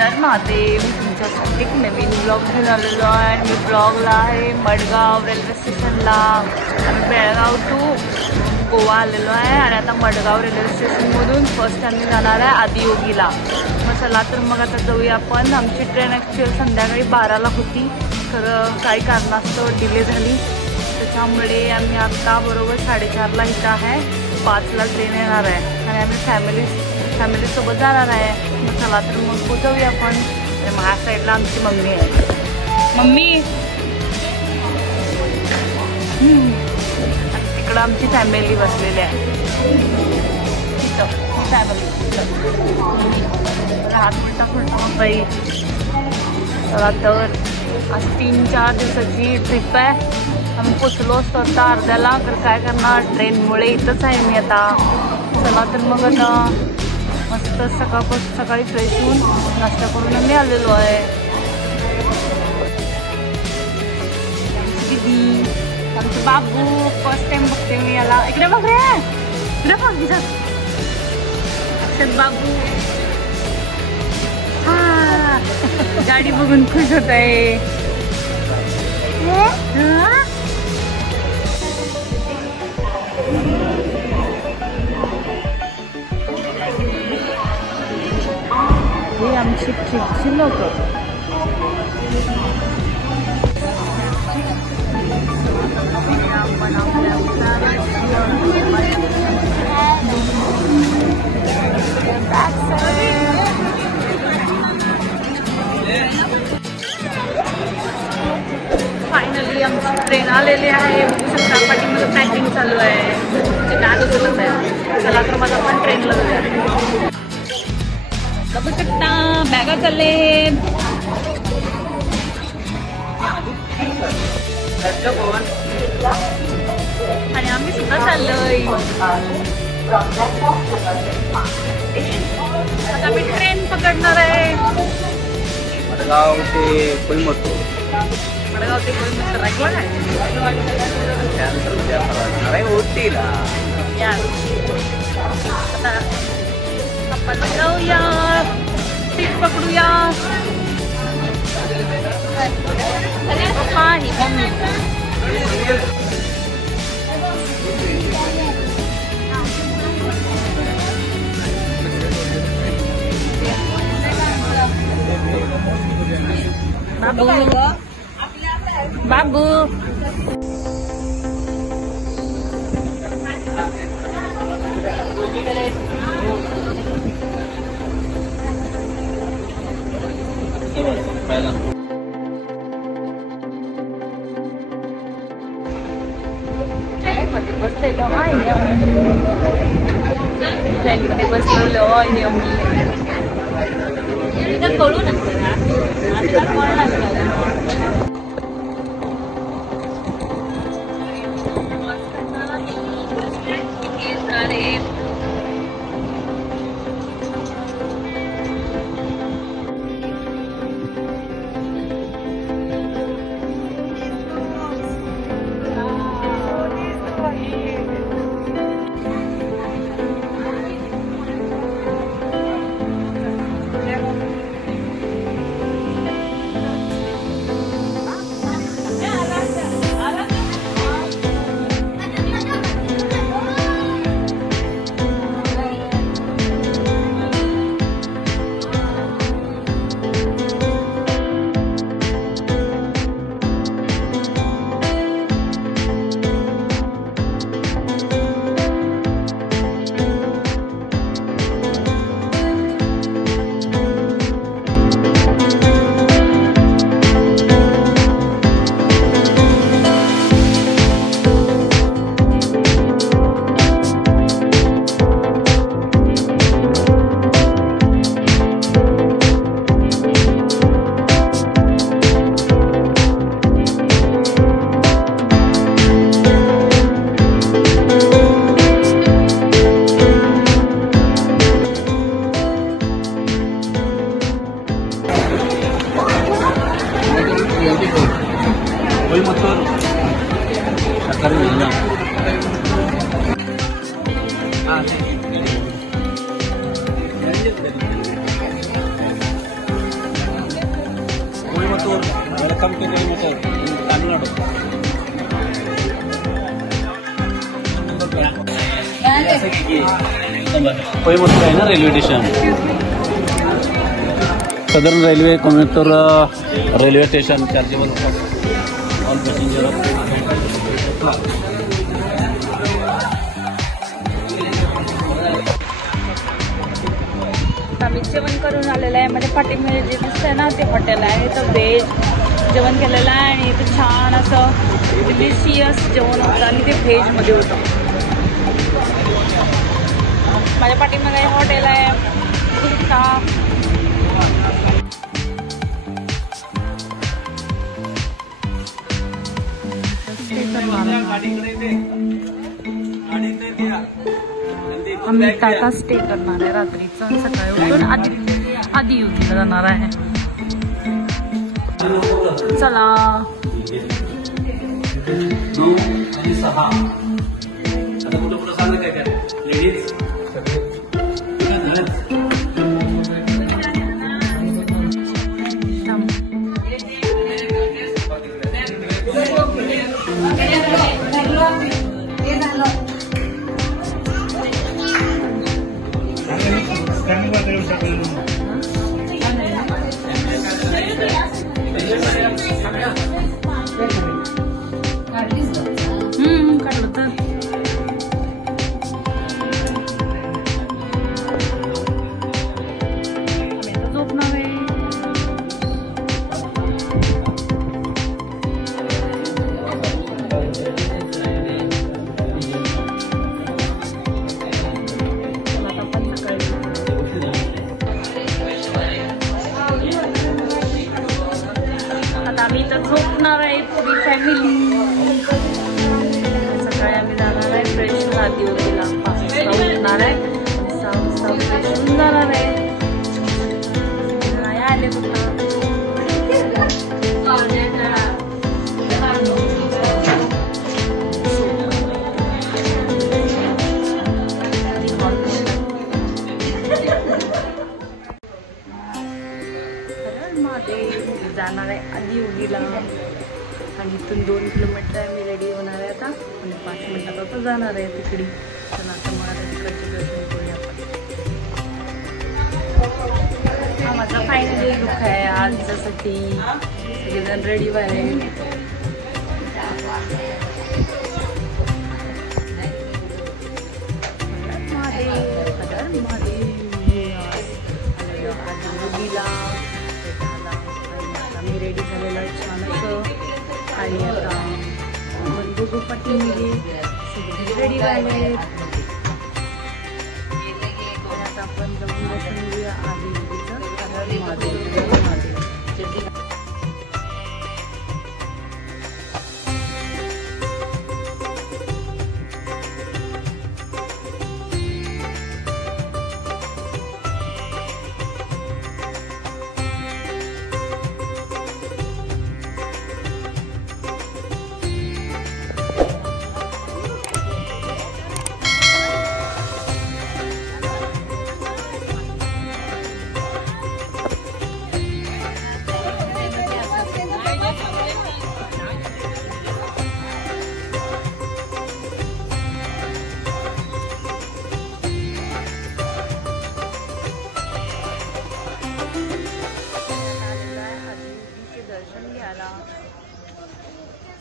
हर महादेव. मी तुमच्यासाठी एक नवीन ब्लॉग घेऊन आलेलो आहे आणि मी ब्लॉगला आहे मडगाव रेल्वे स्टेशनला. आम्ही बेळगाव टू गोवा आलेलो आहे आणि आता मडगाव रेल्वे स्टेशनमधून फर्स्ट आम्ही जाणार आहे आदियोगीला. मग चला तर मग आता जाऊया आपण. आमची ट्रेन ॲक्च्युअल संध्याकाळी 12ला होती, खरं काही कारणास्तव डिले झाली, त्याच्यामुळे आम्ही आत्ता बरोबर 4:30ला इथं आहे. 5ला ट्रेन येणार आहे आणि आम्ही फॅमिलीसोबत जाणार आहे. मग चला तर मग पोचवूया आपण. आणि माझ्या साईडला आमची मम्मी आहे. मम्मी आणि तिकडं आमची फॅमिली बसलेली आहे. फॅमिली हात उलटा फुलटा मग बाई. चला तर आज 3-4 दिवसाची ट्रिप आहे. आम्ही पोचलो असतो आता अर्ध्याला, तर काय करणार ट्रेनमुळे इथंच आहे मी आता. चला तर मग आता मस्त सकाळी फ्रेश होऊन नाश्ता करून आम्ही आलेलो आहे. दीदी आमचं बाबू फर्स्ट टाइम बघते मी याला. इकडे बघ रे, इकडे बघ अक्षत बाबू. हा गाडी बघून खुश होत आहे. ही आमची ट्रिपची लोक. फायनली आमची ट्रेन आलेली आहे. पाठीमध्ये पॅकिंग चालू आहे. बॅग उचलत आहे. चला तर मग आपण ट्रेनला जाऊया. बघू शकता बॅगा चालले. आणि आम्ही सुद्धा चाललोय. आता आम्ही ट्रेन पकडणार आहे मडगाव ते कोईमतूर. ऐकलं काय होतीला. आता आपण जाऊया, सीट पकडूया. पप्पा ही मम्मी. बाबू बसलेलो आहे. बसलेलो आहे कळू ना. कोयंबतूर आहे ना railway station. Southern railway Coimbatore railway station chargeable all passenger. आम्ही जेवण करून आलेलं आहे. म्हणजे पाठीमध्ये जे दिसतंय ना ते हॉटेल आहे. तर व्हेज जेवण केलेलं आहे आणि इथे छान असं डिलिशियस जेवण होतं आणि ते व्हेजमध्ये होतं. माझ्या पाठीमध्ये हॉटेल आहे. आम्ही टाटा स्टे करणार आहे रात्रीचं. सकाळी उठून आदियोगीला जाणार आहे. चला काढलं तर झोपणार आहे. आता आम्ही इथं झोपणार आहे पुरी फॅमिली. सकाळी आम्ही जाणार आहे फ्रेश आदियोगीला. 5 वाजता उठणार आहे. 6 वाजता फ्रेश होऊन जाणार आहे. नाही आले कुठं जाणार आहे आदियोगीला. आणि इथून 2 किलोमीटर मी रेडी होणार आहे आता. आणि 5 मिनिटात आता जाणार आहे तिकडे. चला आता महाराष्ट्राचे दर्शन करूया आपण. हा माझा फायनली लुक आहे आजच्यासाठी. सगळेजण रेडी व्हायला. मी रेडी झालेलं छान असं. आणि आता बंधू पाटील सगळे रेडी झाले. आता आपण जाऊन दर्शन घेऊया आदियोगीचं.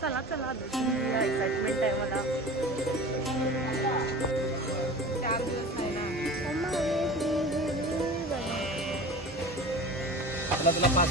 चला चला एक्साइटमेंट आहे मला. 4 दिवस आहे ना. तुला पास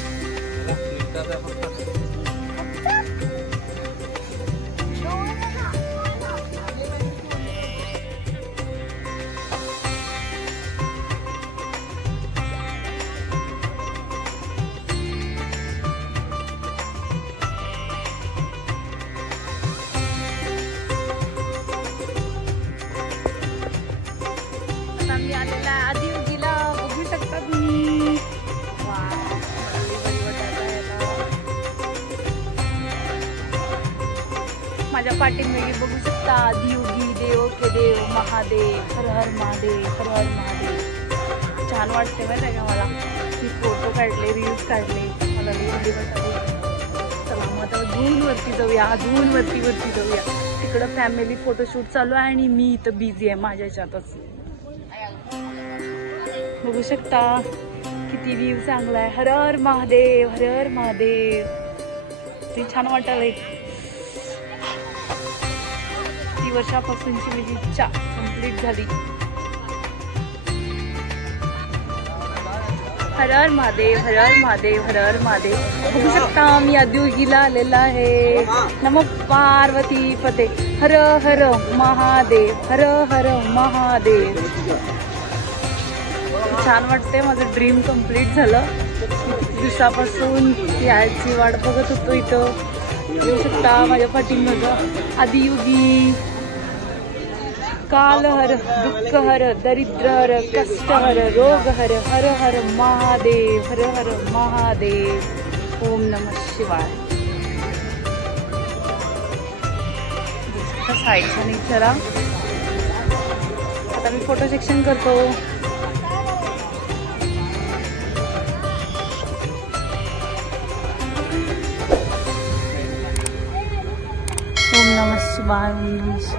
मी आलेला आदियोगीला. बघू शकता तुम्ही. माझ्या पाठीमागे बघू शकता आदियोगी. देव के देव महादेव. हर हर महादेव. हर हर महादेव. छान वाटते माहिती आहे का मला. मी फोटो काढले, रील्स काढले. मला लई भारी वाटते. चला मग आता अजून वरती जाऊया, अजून वरती जाऊया. तिकडं फॅमिली फोटोशूट चालू आहे आणि मी इथं बिझी आहे माझ्या ह्याच्यातच. बघू शकता किती व्ह्यू चांगला आहे. हर हर महादेव, हर हर महादेव. ते छान वाटायलंय. 3 वर्षापासूनची माझी इच्छा कंप्लीट झाली. हर हर महादेव, हर हर महादेव, हर हर महादेव. बघू शकता मी आदियोगीला आलेला आहे. नमो पार्वती पते. हर हर महादेव, हर हर महादेव. छान वाटते. माझं ड्रीम कंप्लीट झालं. दिवसापासून यायची वाट बघत होतो. इथं येऊ शकता माझ्या पाठीमागं आदियोगी. काल हर, दुःख हर, दरिद्र हर, कष्ट हर, रोग हर. हर हर महादेव, हर हर महादेव. ओम नमः शिवाय. साईडचा निचरा. आता मी फोटो सेक्शन करतो. ओम नमः शिवाय, ओम नमः शिवाय.